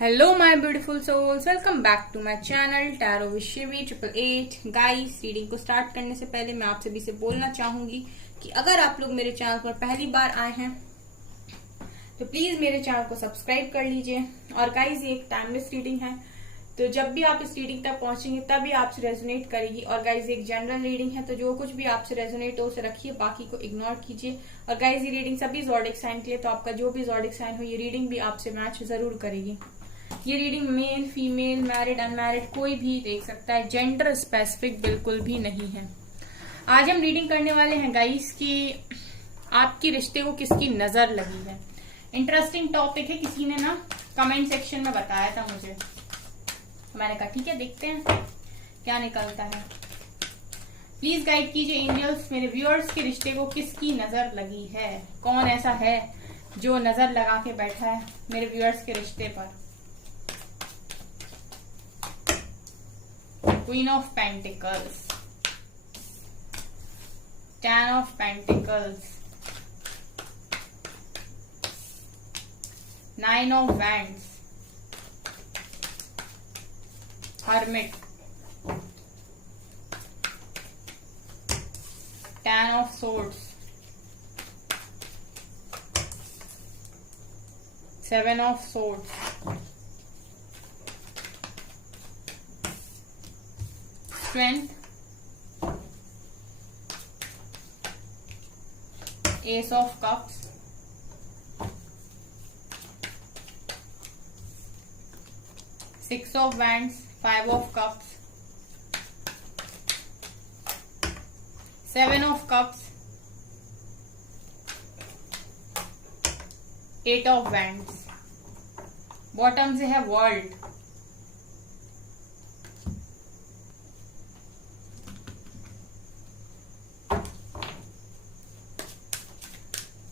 Hello my beautiful souls, welcome back to my channel tarot with Shivi 888। Guys, reading को start करने से पहले मैं आप सभी से बोलना चाहूंगी कि अगर आप लोग मेरे चैनल पर पहली बार आए हैं तो प्लीज मेरे चैनल को सब्सक्राइब कर लीजिए। और गाइस, ये एक टाइमलेस रीडिंग है, तो जब भी आप इस रीडिंग तक पहुंचेंगे तभी आपसे रेजोनेट करेगी। और गाइज, एक जनरल रीडिंग है, तो जो कुछ भी आपसे रेजोनेट हो उसे रखिए, बाकी को इग्नोर कीजिए। और गाइज, ये रीडिंग सभी ज़ोडिक साइन के लिए, तो आपका जो भी ज़ोडिक साइन हो ये रीडिंग भी आपसे मैच जरूर करेगी। ये reading male, female, married, unmarried कोई भी देख सकता है, जेंडर स्पेसिफिक बिल्कुल भी नहीं है। आज हम रीडिंग करने वाले हैं गाइस कि आपके रिश्ते को किसकी नजर लगी है। इंटरेस्टिंग टॉपिक है, किसी ने ना कमेंट सेक्शन में बताया था मुझे, तो मैंने कहा ठीक है, देखते हैं क्या निकलता है। प्लीज गाइड कीजिए एंजल्स, मेरे व्यूअर्स के रिश्ते को किसकी नजर लगी है। कौन ऐसा है जो नजर लगा के बैठा है मेरे व्यूअर्स के रिश्ते पर। Queen of pentacles, 10 of pentacles, 9 of wands, hermit, 10 of swords, 7 of swords, strength, ace of cups, six of wands, 5 of cups, 7 of cups, 8 of wands। Bottom से है वर्ल्ड,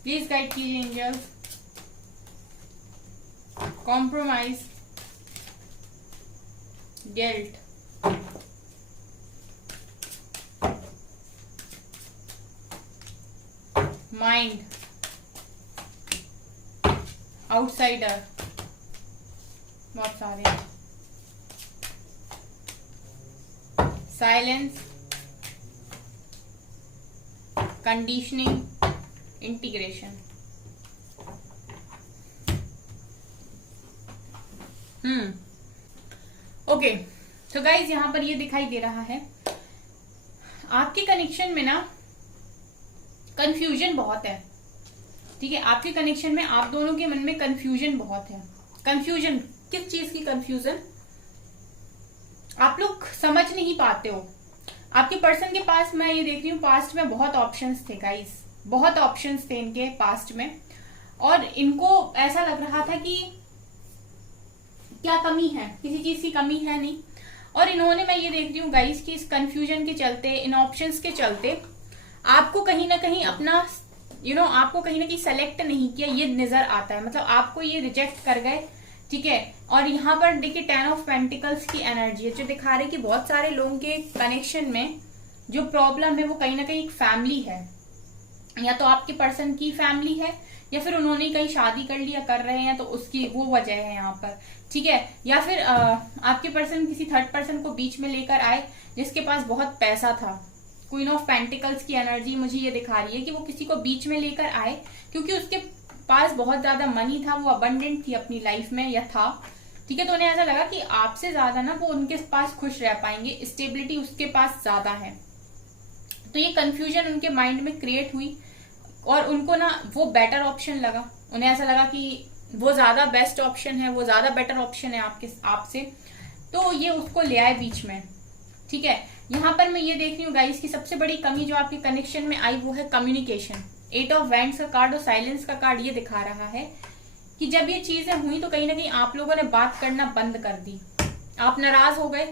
प्लीज गाइड कीजिए angels. Compromise, guilt, mind, outsider, बहुत सारे, silence, conditioning, integration. Okay, तो guys यहां पर ये दिखाई दे रहा है आपके कनेक्शन में ना कंफ्यूजन बहुत है। ठीक है, आपके कनेक्शन में आप दोनों के मन में कंफ्यूजन बहुत है। कंफ्यूजन किस चीज की कंफ्यूजन, आप लोग समझ नहीं पाते हो। आपके पर्सन के पास, मैं ये देख रही हूँ, पास्ट में बहुत ऑप्शंस थे गाइस, बहुत ऑप्शंस थे इनके पास्ट में, और इनको ऐसा लग रहा था कि क्या कमी है, किसी चीज की कमी है नहीं। और इन्होंने, मैं ये देख रही हूँ गाइस कि इस कंफ्यूजन के चलते, इन ऑप्शंस के चलते आपको कहीं ना कहीं अपना आपको कहीं ना कहीं सेलेक्ट नहीं किया, ये नजर आता है। मतलब आपको ये रिजेक्ट कर गए। ठीक है, और यहाँ पर देखिए 10 ऑफ पेंटिकल्स की एनर्जी है, जो दिखा रही है कि बहुत सारे लोगों के कनेक्शन में जो प्रॉब्लम है वो कहीं ना कहीं एक फैमिली है, या तो आपके पर्सन की फैमिली है, या फिर उन्होंने कहीं शादी कर लिया, कर रहे हैं, तो उसकी वो वजह है यहाँ पर। ठीक है, या फिर आपके पर्सन किसी थर्ड पर्सन को बीच में लेकर आए जिसके पास बहुत पैसा था। क्वीन ऑफ पेंटिकल्स की एनर्जी मुझे ये दिखा रही है कि वो किसी को बीच में लेकर आए क्योंकि उसके पास बहुत ज्यादा मनी था, वो अबंडेंट थी अपनी लाइफ में, या था। ठीक है, तो उन्हें ऐसा लगा कि आपसे ज्यादा ना वो उनके पास खुश रह पाएंगे, स्टेबिलिटी उसके पास ज्यादा है। तो ये कंफ्यूजन उनके माइंड में क्रिएट हुई और उनको ना वो बेटर ऑप्शन लगा। उन्हें ऐसा लगा कि वो ज्यादा बेस्ट ऑप्शन है, वो ज्यादा बेटर ऑप्शन है आपसे, तो ये उसको ले आए बीच में। ठीक है, यहाँ पर मैं ये देख रही हूँ गाइस की सबसे बड़ी कमी जो आपके कनेक्शन में आई वो है कम्युनिकेशन। 8 ऑफ वैंड्स का कार्ड और साइलेंस का कार्ड ये दिखा रहा है कि जब ये चीजें हुई तो कहीं ना कहीं आप लोगों ने बात करना बंद कर दी। आप नाराज हो गए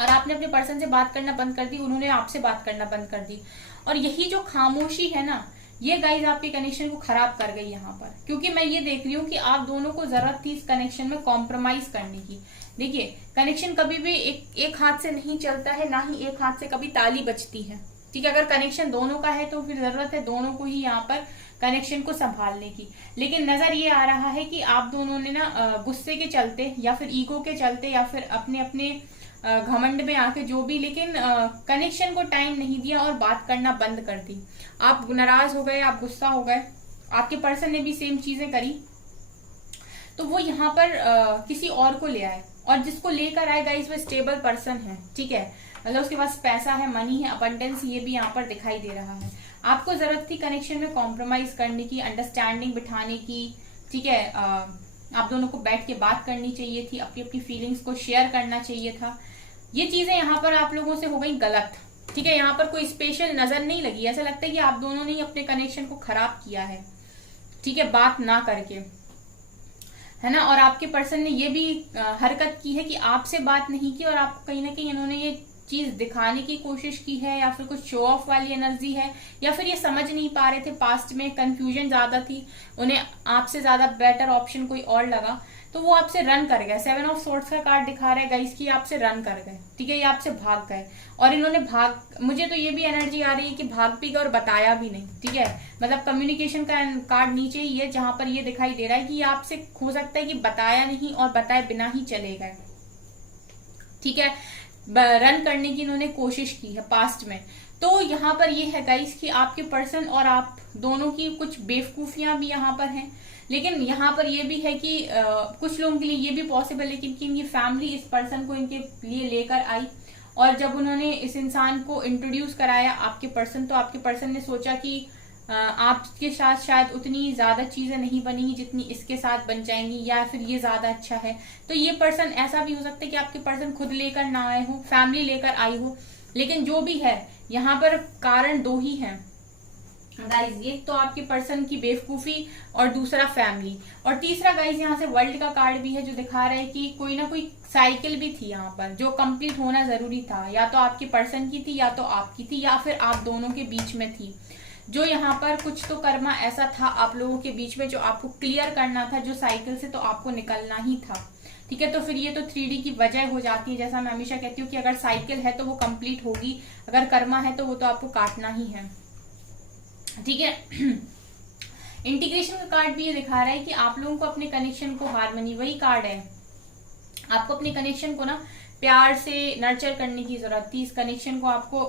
और आपने अपने पर्सन से बात करना बंद कर दी, उन्होंने आपसे बात करना बंद कर दी। और यही जो खामोशी है ना, ये गाइज आपके कनेक्शन को खराब कर गई यहाँ पर, क्योंकि मैं ये देख रही हूँ कि आप दोनों को जरूरत थी इस कनेक्शन में कॉम्प्रोमाइज करने की। देखिए, कनेक्शन कभी भी एक हाथ से नहीं चलता है, ना ही एक हाथ से कभी ताली बजती है। ठीक है, अगर कनेक्शन दोनों का है तो फिर जरूरत है दोनों को ही यहाँ पर कनेक्शन को संभालने की। लेकिन नजर ये आ रहा है कि आप दोनों ने ना गुस्से के चलते या फिर ईगो के चलते या फिर अपने अपने घमंड में आके जो भी, लेकिन कनेक्शन को टाइम नहीं दिया और बात करना बंद कर दी। आप नाराज हो गए, आप गुस्सा हो गए, आपके पर्सन ने भी सेम चीजें करी, तो वो यहाँ पर किसी और को ले आए, और जिसको लेकर आए गाइस वो स्टेबल पर्सन है, ठीक है, मतलब उसके पास पैसा है, मनी है, अबंडेंस ये भी यहाँ पर दिखाई दे रहा है। आपको जरूरत थी कनेक्शन में कॉम्प्रोमाइज करने की, अंडरस्टैंडिंग बिठाने की, ठीक है, आप दोनों को बैठ के बात करनी चाहिए थी, अपनी अपनी फीलिंग्स को शेयर करना चाहिए था। ये चीजें यहाँ पर आप लोगों से हो गई गलत, ठीक है। यहाँ पर कोई स्पेशल नजर नहीं लगी, ऐसा लगता है कि आप दोनों ने अपने कनेक्शन को खराब किया है, ठीक है, बात ना करके, है ना। और आपके पर्सन ने ये भी हरकत की है कि आपसे बात नहीं की, और आप कहीं ना कहीं इन्होंने ये चीज दिखाने की कोशिश की है, या फिर कुछ शो ऑफ वाली एनर्जी है, या फिर ये समझ नहीं पा रहे थे, पास्ट में कंफ्यूजन ज्यादा थी, उन्हें आपसे ज्यादा बेटर ऑप्शन कोई और लगा, तो वो आपसे रन कर गए। 7 ऑफ सोर्ड्स का कार्ड दिखा रहा है गाइस कि आपसे रन कर गए, ठीक है, ये आपसे भाग गए, और इन्होंने मुझे तो ये भी एनर्जी आ रही है कि भाग भी गए और बताया भी नहीं, ठीक है, मतलब कम्युनिकेशन का कार्ड नीचे ही है, जहां पर ये दिखाई दे रहा है कि आपसे हो सकता है कि बताया नहीं और बताए बिना ही चले गए, ठीक है, रन करने की इन्होंने कोशिश की है पास्ट में। तो यहाँ पर ये है गाइस कि आपके पर्सन और आप दोनों की कुछ बेवकूफियां भी यहाँ पर हैं, लेकिन यहाँ पर ये भी है कि कुछ लोगों के लिए ये भी पॉसिबल है कि इनकी फैमिली इस पर्सन को इनके लिए लेकर आई, और जब उन्होंने इस इंसान को इंट्रोड्यूस कराया आपके पर्सन, तो आपके पर्सन ने सोचा कि आपके साथ शायद उतनी ज्यादा चीजें नहीं बनेंगी जितनी इसके साथ बन जाएंगी, या फिर ये ज्यादा अच्छा है। तो ये पर्सन, ऐसा भी हो सकता है कि आपके पर्सन खुद लेकर ना आए हो, फैमिली लेकर आई हो, लेकिन जो भी है यहाँ पर कारण दो ही हैं गाइज, ये तो आपके पर्सन की बेवकूफी और दूसरा फैमिली, और तीसरा गाइज यहाँ से वर्ल्ड का कार्ड भी है जो दिखा रहा है कि कोई ना कोई साइकिल भी थी यहाँ पर जो कंप्लीट होना जरूरी था, या तो आपके पर्सन की थी, या तो आपकी थी, या फिर आप दोनों के बीच में थी, जो यहाँ पर कुछ तो कर्मा ऐसा था आप लोगों के बीच में जो आपको क्लियर करना था, जो साइकिल से तो आपको निकलना ही था, ठीक है। तो फिर ये तो 3D की वजह हो जाती है, जैसा मैं हमेशा कहती हूँ कि अगर साइकिल है तो वो कंप्लीट होगी, अगर कर्मा है तो वो तो आपको काटना ही है, ठीक है। इंटीग्रेशन का कार्ड भी ये दिखा रहा है कि आप लोगों को अपने कनेक्शन को, हार्मनी वही कार्ड है, आपको अपने कनेक्शन को ना प्यार से नर्चर करने की जरूरत थी। इस कनेक्शन को आपको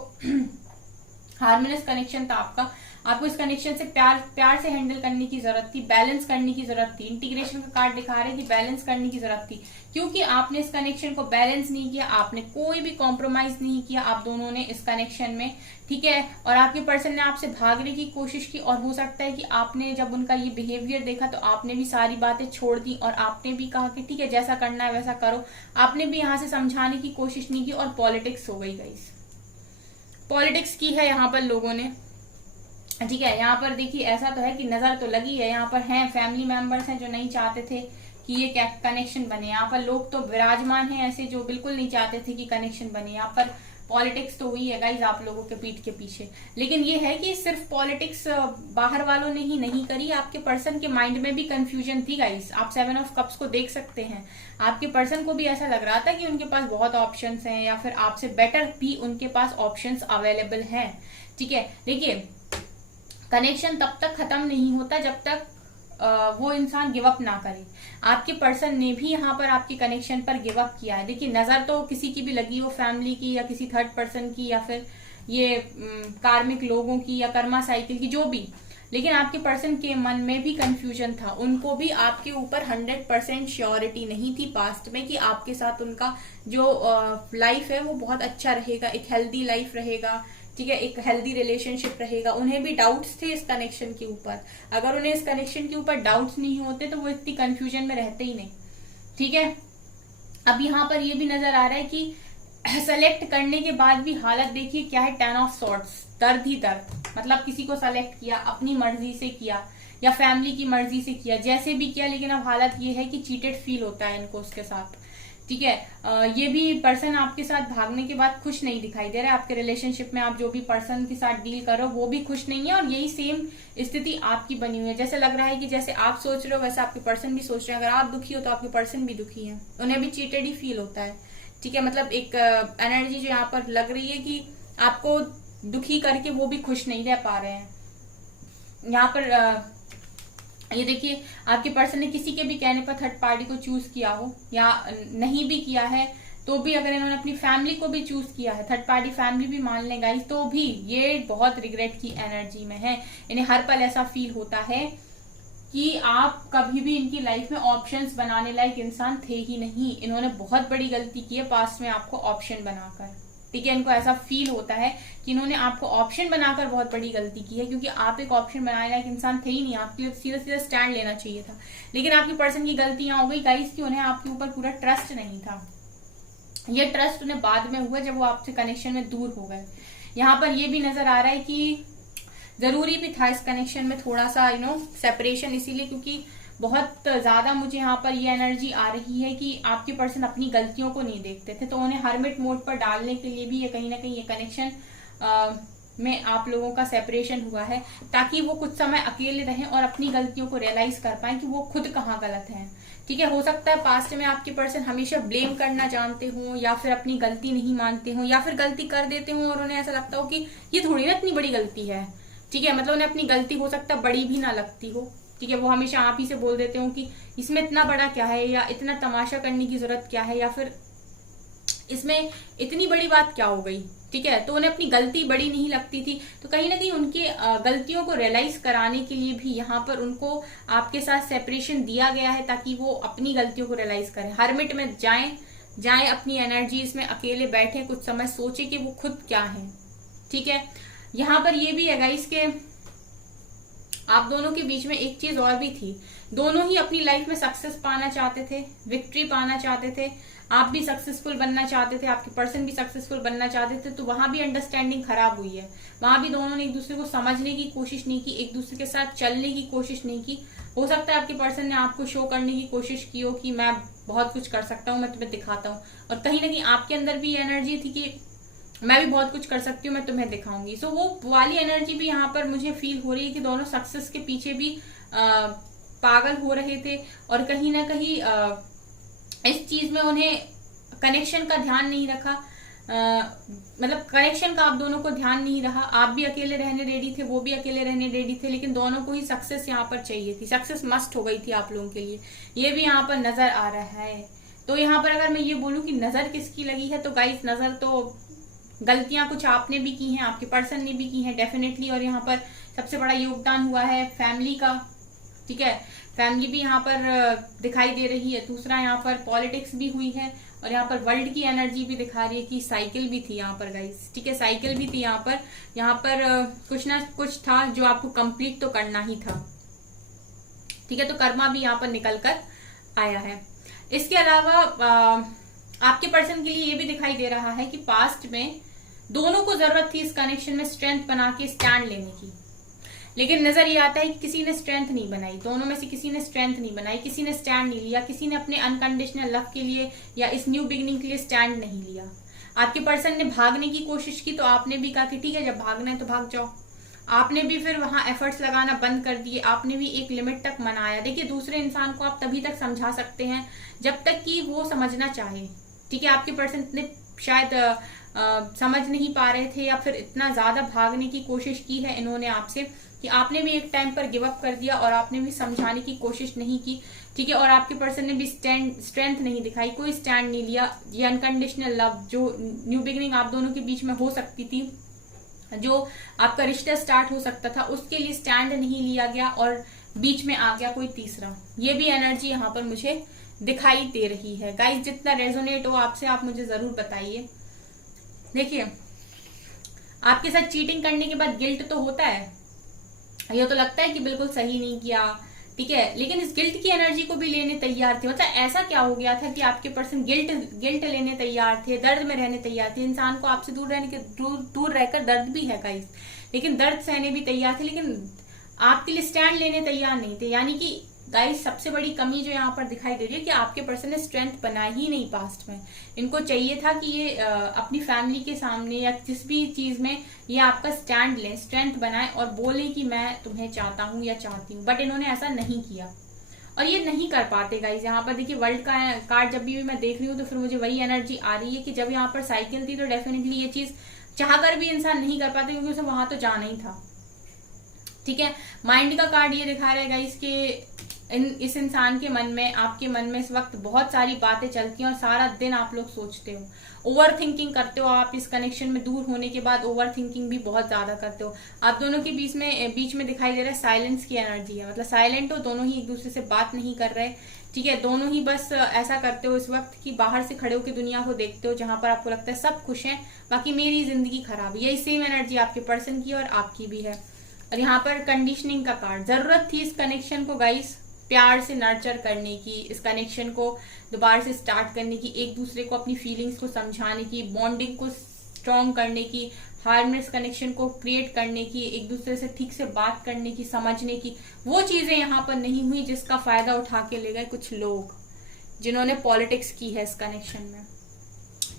हार्मोनियस कनेक्शन था आपको इस कनेक्शन से प्यार से हैंडल करने की जरूरत थी, बैलेंस करने की जरूरत थी। इंटीग्रेशन का कार्ड दिखा रहे कि बैलेंस करने की जरूरत थी, क्योंकि आपने इस कनेक्शन को बैलेंस नहीं किया, आपने कोई भी कॉम्प्रोमाइज नहीं किया आप दोनों ने इस कनेक्शन में, ठीक है। और आपके पर्सन ने आपसे भागने की कोशिश की, और हो सकता है कि आपने जब उनका ये बिहेवियर देखा तो आपने भी सारी बातें छोड़ दी, और आपने भी कहा कि ठीक है जैसा करना है वैसा करो, आपने भी यहाँ से समझाने की कोशिश नहीं की, और पॉलिटिक्स हो गई गाइस, पॉलिटिक्स की है यहाँ पर लोगों ने, ठीक है। यहाँ पर देखिए ऐसा तो है कि नजर तो लगी है, यहाँ पर हैं फैमिली मेंबर्स हैं जो नहीं चाहते थे कि ये क्या कनेक्शन बने, यहाँ पर लोग तो विराजमान हैं ऐसे जो बिल्कुल नहीं चाहते थे कि कनेक्शन बने, यहाँ पर पॉलिटिक्स तो हुई है गाइज आप लोगों के पीठ के पीछे। लेकिन ये है कि सिर्फ पॉलिटिक्स बाहर वालों ने ही नहीं करी, आपके पर्सन के माइंड में भी कंफ्यूजन थी गाइज। आप 7 ऑफ कप्स को देख सकते हैं, आपके पर्सन को भी ऐसा लग रहा था कि उनके पास बहुत ऑप्शंस हैं, या फिर आपसे बेटर भी उनके पास ऑप्शंस अवेलेबल हैं, ठीक है। देखिए कनेक्शन तब तक खत्म नहीं होता जब तक वो इंसान गिव अप ना करे। आपके पर्सन ने भी यहाँ पर आपके कनेक्शन पर गिव अप किया है। देखिए नजर तो किसी की भी लगी हो, फैमिली की या किसी थर्ड पर्सन की, या फिर ये कार्मिक लोगों की या कर्मा साइकिल की, जो भी, लेकिन आपके पर्सन के मन में भी कंफ्यूजन था, उनको भी आपके ऊपर 100% श्योरिटी नहीं थी पास्ट में कि आपके साथ उनका जो लाइफ है वो बहुत अच्छा रहेगा, एक हेल्दी लाइफ रहेगा, ठीक है, एक हेल्दी रिलेशनशिप रहेगा। उन्हें भी डाउट्स थे इस कनेक्शन के ऊपर, अगर उन्हें इस कनेक्शन के ऊपर डाउट्स नहीं होते तो वो इतनी कंफ्यूजन में रहते ही नहीं, ठीक है। अब यहाँ पर ये भी नजर आ रहा है कि सेलेक्ट करने के बाद भी हालत देखिए क्या है, 10 ऑफ सॉर्ड्स, दर्द ही दर्द, मतलब किसी को सेलेक्ट किया, अपनी मर्जी से किया या फैमिली की मर्जी से किया, जैसे भी किया, लेकिन अब हालत ये है कि चीटेड फील होता है इनको उसके साथ, ठीक है। ये भी पर्सन आपके साथ भागने के बाद खुश नहीं दिखाई दे रहा है। आपके रिलेशनशिप में आप जो भी पर्सन के साथ डील करो वो भी खुश नहीं है, और यही सेम स्थिति आपकी बनी हुई है। जैसे लग रहा है कि जैसे आप सोच रहे हो वैसे आपके पर्सन भी सोच रहे हैं, अगर आप दुखी हो तो आपके पर्सन भी दुखी है, उन्हें भी चीटेड ही फील होता है, ठीक है। मतलब एक एनर्जी जो यहाँ पर लग रही है कि आपको दुखी करके वो भी खुश नहीं रह पा रहे हैं, यहाँ पर ये देखिए, आपके पर्सन ने किसी के भी कहने पर थर्ड पार्टी को चूज किया हो या नहीं भी किया है तो भी, अगर इन्होंने अपनी फैमिली को भी चूज किया है, थर्ड पार्टी फैमिली भी मान लें गाइस, तो भी ये बहुत रिग्रेट की एनर्जी में है। इन्हें हर पल ऐसा फील होता है कि आप कभी भी इनकी लाइफ में ऑप्शंस बनाने लायक इंसान थे ही नहीं। इन्होंने बहुत बड़ी गलती की है पास्ट में आपको ऑप्शन बनाकर, ठीक है। इनको ऐसा फील होता है कि इन्होंने आपको ऑप्शन बनाकर बहुत बड़ी गलती की है, क्योंकि आप एक ऑप्शन बनाने लायक इंसान थे ही नहीं, आपके लिए सीधा सीधा स्टैंड लेना चाहिए था। लेकिन आपकी पर्सन की गलती यहाँ हो गई गाइस कि उन्हें आपके ऊपर पूरा ट्रस्ट नहीं था। ये ट्रस्ट उन्हें बाद में हुआ जब वो आपसे कनेक्शन में दूर हो गए। यहाँ पर ये भी नजर आ रहा है कि जरूरी भी था इस कनेक्शन में थोड़ा सा सेपरेशन, इसीलिए क्योंकि बहुत ज्यादा मुझे यहाँ पर ये एनर्जी आ रही है कि आपके पर्सन अपनी गलतियों को नहीं देखते थे, तो उन्हें हर्मिट मोड पर डालने के लिए भी ये कहीं ना कहीं ये कनेक्शन में आप लोगों का सेपरेशन हुआ है, ताकि वो कुछ समय अकेले रहें और अपनी गलतियों को रियलाइज कर पाए कि वो खुद कहाँ गलत है, ठीक है। हो सकता है पास्ट में आपके पर्सन हमेशा ब्लेम करना जानते हो या फिर अपनी गलती नहीं मानते हो या फिर गलती कर देते हो और उन्हें ऐसा लगता हो कि ये थोड़ी ना इतनी बड़ी गलती है, ठीक है। मतलब उन्हें अपनी गलती हो सकता है बड़ी भी ना लगती हो, ठीक है। वो हमेशा आप ही से बोल देते हो कि इसमें इतना बड़ा क्या है, या इतना तमाशा करने की जरूरत क्या है, या फिर इसमें इतनी बड़ी बात क्या हो गई, ठीक है। तो उन्हें अपनी गलती बड़ी नहीं लगती थी, तो कहीं ना कहीं उनकी गलतियों को रियलाइज कराने के लिए भी यहाँ पर उनको आपके साथ सेपरेशन दिया गया है, ताकि वो अपनी गलतियों को रियलाइज करें। हर्मिट में जाएं अपनी एनर्जीज में अकेले बैठे, कुछ समय सोचे कि वो खुद क्या है, ठीक है। यहाँ पर ये भी है गाइस के आप दोनों के बीच में एक चीज और भी थी, दोनों ही अपनी लाइफ में सक्सेस पाना चाहते थे, विक्ट्री पाना चाहते थे। आप भी सक्सेसफुल बनना चाहते थे, आपके पर्सन भी सक्सेसफुल बनना चाहते थे, तो वहां भी अंडरस्टैंडिंग खराब हुई है। वहां भी दोनों ने एक दूसरे को समझने की कोशिश नहीं की, एक दूसरे के साथ चलने की कोशिश नहीं की। हो सकता है आपके पर्सन ने आपको शो करने की कोशिश की हो कि मैं बहुत कुछ कर सकता हूँ, मैं तुम्हें दिखाता हूँ, और कहीं ना कहीं आपके अंदर भी एनर्जी थी कि मैं भी बहुत कुछ कर सकती हूँ, मैं तुम्हें दिखाऊंगी। सो वो वाली एनर्जी भी यहाँ पर मुझे फील हो रही है कि दोनों सक्सेस के पीछे भी पागल हो रहे थे, और कहीं ना कहीं इस चीज में उन्हें कनेक्शन का ध्यान नहीं रखा, मतलब कनेक्शन का आप दोनों को ध्यान नहीं रहा। आप भी अकेले रहने रेडी थे, वो भी अकेले रहने रेडी थे, लेकिन दोनों को ही सक्सेस यहाँ पर चाहिए थी, सक्सेस मस्ट हो गई थी आप लोगों के लिए, ये भी यहाँ पर नजर आ रहा है। तो यहाँ पर अगर मैं ये बोलूं कि नजर किसकी लगी है, तो गाइस नजर तो गलतियां कुछ आपने भी की हैं, आपके पर्सन ने भी की हैं डेफिनेटली, और यहाँ पर सबसे बड़ा योगदान हुआ है फैमिली का, ठीक है। फैमिली भी यहाँ पर दिखाई दे रही है। दूसरा यहाँ पर पॉलिटिक्स भी हुई है, और यहाँ पर वर्ल्ड की एनर्जी भी दिखा रही है कि साइकिल भी थी यहाँ पर गाइस, ठीक है। साइकिल भी थी यहाँ पर कुछ ना कुछ था जो आपको कंप्लीट तो करना ही था, ठीक है। तो कर्मा भी यहाँ पर निकल कर आया है। इसके अलावा आपके पर्सन के लिए ये भी दिखाई दे रहा है कि पास्ट में दोनों को जरूरत थी इस कनेक्शन में स्ट्रेंथ बना के स्टैंड लेने की, लेकिन नजर ये आता है कि किसी ने स्ट्रेंथ नहीं बनाई, दोनों में से किसी ने स्ट्रेंथ नहीं बनाई, किसी ने स्टैंड नहीं लिया, किसी ने अपने अनकंडीशनल लव के लिए या इस न्यू बिगिनिंग के लिए स्टैंड नहीं लिया। आपके पर्सन ने भागने की कोशिश की, तो आपने भी कहा कि ठीक है, जब भागना है तो भाग जाओ। आपने भी फिर वहां एफर्ट्स लगाना बंद कर दिए, आपने भी एक लिमिट तक मनाया। देखिए, दूसरे इंसान को आप तभी तक समझा सकते हैं जब तक कि वो समझना चाहे, ठीक है। आपके पर्सन इतने शायद समझ नहीं पा रहे थे, या फिर इतना ज्यादा भागने की कोशिश की है इन्होंने आपसे कि आपने भी एक टाइम पर गिव अप कर दिया, और आपने भी समझाने की कोशिश नहीं की, ठीक है। और आपके पर्सन ने भी स्ट्रेंथ नहीं दिखाई, कोई स्टैंड नहीं लिया। ये अनकंडीशनल लव जो न्यू बिगिनिंग आप दोनों के बीच में हो सकती थी, जो आपका रिश्ता स्टार्ट हो सकता था, उसके लिए स्टैंड नहीं लिया गया, और बीच में आ गया कोई तीसरा। ये भी एनर्जी यहाँ पर मुझे दिखाई दे रही है। गाइस, जितना रेजोनेट हो आपसे आप मुझे जरूर बताइए। देखिए, आपके साथ चीटिंग करने के बाद गिल्ट तो होता है, ये तो लगता है कि बिल्कुल सही नहीं किया, ठीक है, लेकिन इस गिल्ट की एनर्जी को भी लेने तैयार थे। मतलब ऐसा क्या हो गया था कि आपके पर्सन गिल्ट लेने तैयार थे, दर्द में रहने तैयार थे। इंसान को आपसे दूर रहकर दर्द भी है गाइस, लेकिन दर्द सहने भी तैयार थे, लेकिन आपके लिए स्टैंड लेने तैयार नहीं थे। यानी कि गाइस, सबसे बड़ी कमी जो यहाँ पर दिखाई दे रही है कि आपके पर्सन ने स्ट्रेंथ बनाई ही नहीं पास्ट में। इनको चाहिए था कि ये अपनी फैमिली के सामने या जिस भी चीज में ये आपका स्टैंड लें, स्ट्रेंथ बनाए और बोले कि मैं तुम्हें चाहता हूँ या चाहती हूँ, बट इन्होंने ऐसा नहीं किया, और ये नहीं कर पाते गाइस। यहाँ पर देखिए, वर्ल्ड का कार्ड जब भी मैं देख रही हूँ तो फिर मुझे वही एनर्जी आ रही है कि जब यहाँ पर साइकिल थी तो डेफिनेटली ये चीज चाह कर भी इंसान नहीं कर पाते, क्योंकि उसे वहां तो जाना ही था, ठीक है। माइंड का कार्ड ये दिखा रहा है गाइस कि इस इंसान के मन में, आपके मन में इस वक्त बहुत सारी बातें चलती हैं और सारा दिन आप लोग सोचते हो, ओवर थिंकिंग करते हो। आप इस कनेक्शन में दूर होने के बाद ओवर थिंकिंग भी बहुत ज्यादा करते हो। आप दोनों के बीच में दिखाई दे रहा है साइलेंस की एनर्जी है, मतलब साइलेंट हो, दोनों ही एक दूसरे से बात नहीं कर रहे, ठीक है। दोनों ही बस ऐसा करते हो इस वक्त कि बाहर से खड़े होकर दुनिया को देखते हो, जहां पर आपको लगता है सब खुश हैं, बाकी मेरी जिंदगी खराब है। यही सेम एनर्जी आपके पर्सन की और आपकी भी है। और यहाँ पर कंडीशनिंग का कार्ड, जरूरत थी इस कनेक्शन को गाइस प्यार से नर्चर करने की, इस कनेक्शन को दोबारा से स्टार्ट करने की, एक दूसरे को अपनी फीलिंग्स को समझाने की, बॉन्डिंग को स्ट्रॉन्ग करने की, हार्मोनियस कनेक्शन को क्रिएट करने की, एक दूसरे से ठीक से बात करने की, समझने की। वो चीजें यहाँ पर नहीं हुई जिसका फायदा उठा के ले गए कुछ लोग, जिन्होंने पॉलिटिक्स की है इस कनेक्शन में,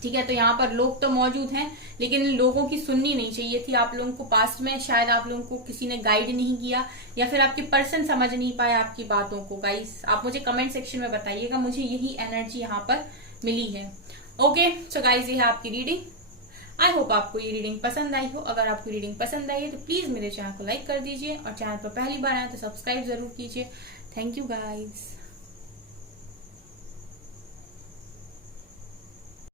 ठीक है। तो यहाँ पर लोग तो मौजूद हैं, लेकिन इन लोगों की सुननी नहीं चाहिए थी आप लोगों को। पास्ट में शायद आप लोगों को किसी ने गाइड नहीं किया, या फिर आपके पर्सन समझ नहीं पाए आपकी बातों को। गाइस आप मुझे कमेंट सेक्शन में बताइएगा, मुझे यही एनर्जी यहाँ पर मिली है। ओके सो गाइस, ये है आपकी रीडिंग। आई होप आपको ये रीडिंग पसंद आई हो। अगर आपको रीडिंग पसंद आई है तो प्लीज मेरे चैनल को लाइक कर दीजिए, और चैनल पर पहली बार आए तो सब्सक्राइब जरूर कीजिए। Thank you guys.